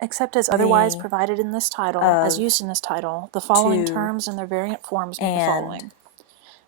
Except as otherwise provided in this title, as used in this title, the following terms and their variant forms mean the following.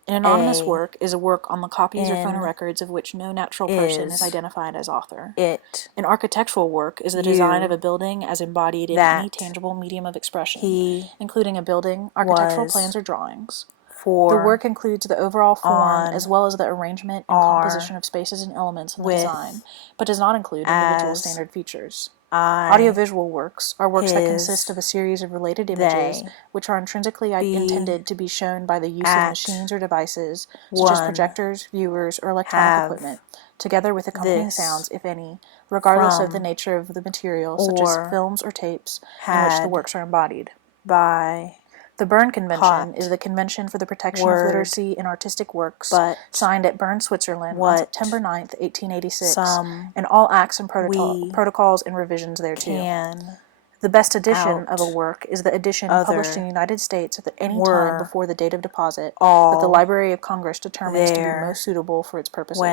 An anonymous work is a work on the copies or phonorecords of which no natural person is identified as author. An architectural work is the design of a building as embodied in any tangible medium of expression, including a building, architectural plans, or drawings. The work includes the overall form as well as the arrangement and composition of spaces and elements in the design, but does not include individual standard features. Audiovisual works are works that consist of a series of related images which are intrinsically intended to be shown by the use of machines or devices such as projectors, viewers, or electronic equipment, together with accompanying sounds, if any, regardless of the nature of the material, such as films or tapes in which the works are embodied. The Berne Convention is the Convention for the Protection of Literacy in Artistic Works, signed at Bern, Switzerland on September 9, 1886, and all acts and protocols and revisions thereto. The best edition of a work is the edition published in the United States at any time before the date of deposit that the Library of Congress determines to be most suitable for its purposes.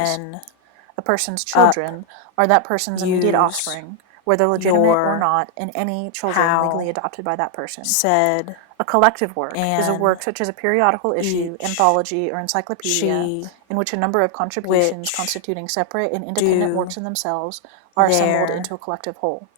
A person's children are that person's immediate offspring, whether legitimate or not, and any children legally adopted by that person. A collective work is a work such as a periodical issue, anthology, or encyclopedia, in which a number of contributions constituting separate and independent works in themselves are assembled into a collective whole.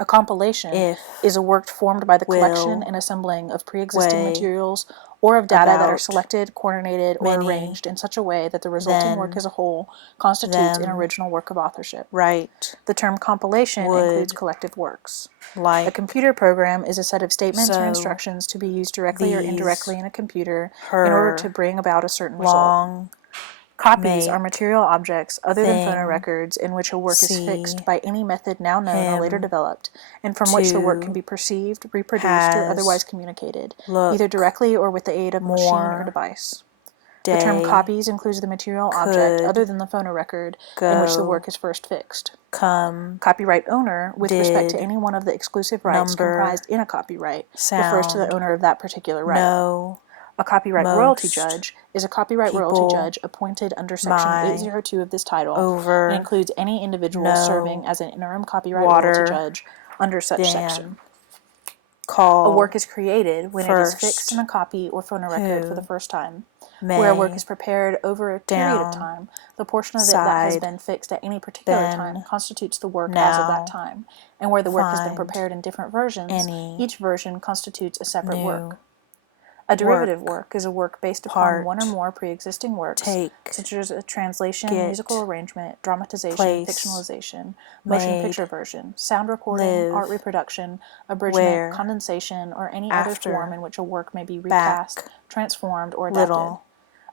A compilation is a work formed by the collection and assembling of pre-existing materials or of data that are selected, coordinated, or arranged in such a way that the resulting work as a whole constitutes an original work of authorship. The term compilation includes collective works. A computer program is a set of statements or instructions to be used directly or indirectly in a computer in order to bring about a certain result. Copies are material objects other than phonorecords in which a work is fixed by any method now known or later developed, and from which the work can be perceived, reproduced, or otherwise communicated, either directly or with the aid of machine or device. The term copies includes the material object other than the phonorecord in which the work is first fixed. Copyright owner, with respect to any one of the exclusive rights comprised in a copyright, refers to the owner of that particular right. A copyright royalty judge is a copyright royalty judge appointed under Section 802 of this title and includes any individual serving as an interim copyright royalty judge under such section. A work is created when it is fixed in a copy or phonorecord for the first time. Where a work is prepared over a period of time, the portion of it that has been fixed at any particular time constitutes the work as of that time, and where the work has been prepared in different versions, each version constitutes a separate work. A derivative work is a work based upon one or more pre-existing works, such as a translation, musical arrangement, dramatization, fictionalization, motion picture version, sound recording, art reproduction, abridgment, condensation, or any other form in which a work may be recast, transformed, or adapted.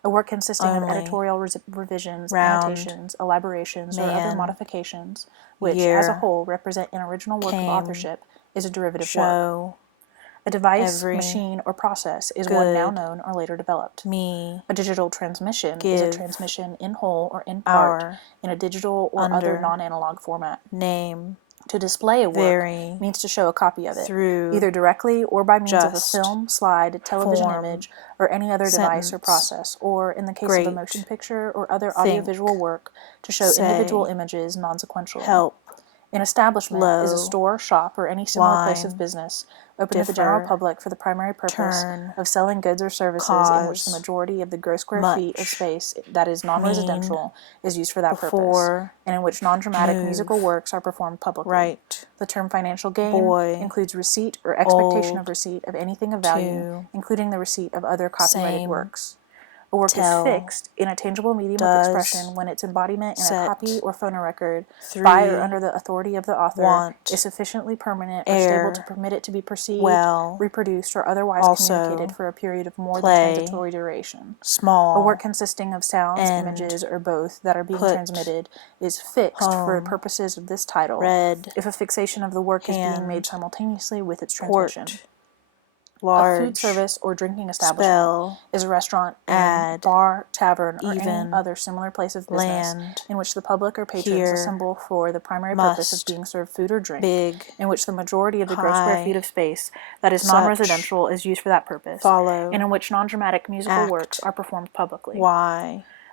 A work consisting of editorial revisions, annotations, elaborations, or other modifications, which, as a whole, represent an original work of authorship, is a derivative work. A device, machine, or process is one now known or later developed. A digital transmission is a transmission in whole or in part in a digital or other non-analog format. To display a work means to show a copy of it, either directly or by means of a film, slide, television image, or any other device or process, or, in the case of a motion picture or other audiovisual work, to show individual images non-sequentially. An establishment is a store, shop, or any similar place of business open to the general public for the primary purpose of selling goods or services in which the majority of the gross square feet of space that is non-residential is used for that purpose, and in which non-dramatic musical works are performed publicly. The term financial gain includes receipt or expectation of receipt of anything of value, including the receipt of other copyrighted works. A work is fixed in a tangible medium of expression when its embodiment in a copy or phonorecord, by or under the authority of the author, is sufficiently permanent or stable to permit it to be perceived, reproduced, or otherwise communicated for a period of more than transitory duration. A work consisting of sounds, images, or both that are being transmitted is fixed for purposes of this title if a fixation of the work is being made simultaneously with its transmission. A food service or drinking establishment is a restaurant, inn, bar, tavern, or any other similar place of business in which the public or patrons assemble for the primary purpose of being served food or drink, in which the majority of the gross square feet of space that is non-residential is used for that purpose, and in which non-dramatic musical works are performed publicly.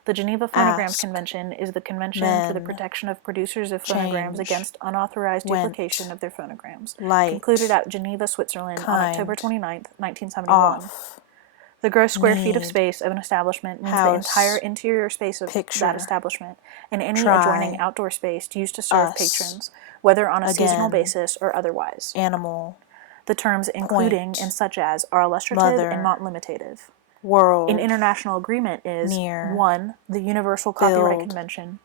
The Geneva Phonograms Convention is the convention for the protection of producers of phonograms against unauthorized duplication of their phonograms, concluded at Geneva, Switzerland on October 29, 1971. The gross square feet of space of an establishment means the entire interior space of that establishment and any adjoining outdoor space used to serve patrons, whether on a seasonal basis or otherwise. Animal. The terms including and such as are illustrative and not limitative. World. An international agreement is Near. 1. The Universal Copyright Convention.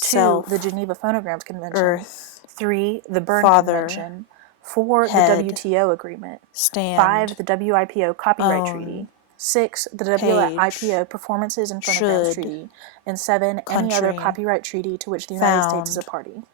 2. The Geneva Phonograms Convention. Earth. 3. The Berne Father. Convention. 4. Head. The WTO Agreement. Stand. 5. The WIPO Copyright Own. Treaty. 6. The Page. WIPO Performances and Phonograms Should. Treaty. And 7. Any other Country. copyright treaty to which the United Found. States is a party.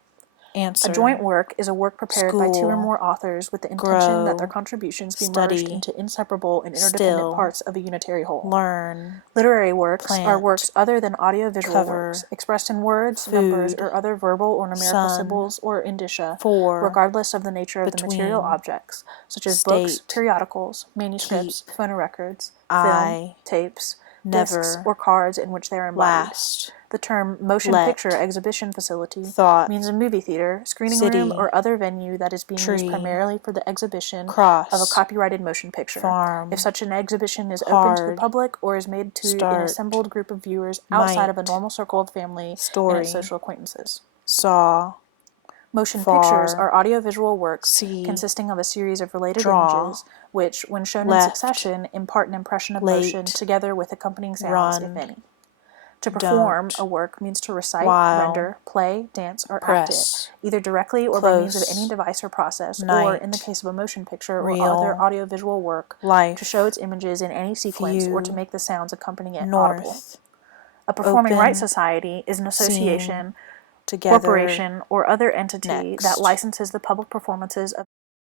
Answer. A joint work is a work prepared by 2 or School. more authors with the intention Grow. that their contributions be Study. merged into inseparable and interdependent Still. parts of a unitary whole. Learn. Literary works are Plant. works other than audiovisual Cover. works, expressed in words, Food. numbers, or other verbal or numerical Sun. symbols or indicia, 4. regardless of the nature of the material Between. objects, such as books, State. periodicals, manuscripts, phonorecords, I. film, tapes, Never. discs, or cards in which they are embodied. Last. The term motion Let. picture exhibition facility Thought. means a movie theater, screening City. room, or other venue that is being Tree. used primarily for the exhibition Cross. of a copyrighted motion picture. Farm. If such an exhibition is open to the Hard. public or is made to an Start. assembled group of viewers outside of a Might. normal circle of family Story. and social acquaintances. Saw. Motion Far. pictures are audiovisual works See. consisting of a series of related Draw. images, which, when shown Left. in succession, impart an impression of Late. motion together with accompanying sounds, Run. if any. To perform Don't. a work means to recite, While. render, play, dance, or act Press. it, either directly or by means of Close. any device or process, or Night. in the case of a motion picture Real. or other audiovisual work, Life. to show its images in any sequence or to View. make the sounds accompanying it audible. North. A performing Open. rights society is an association, Together. corporation, or other entity Next. that licenses the public performances of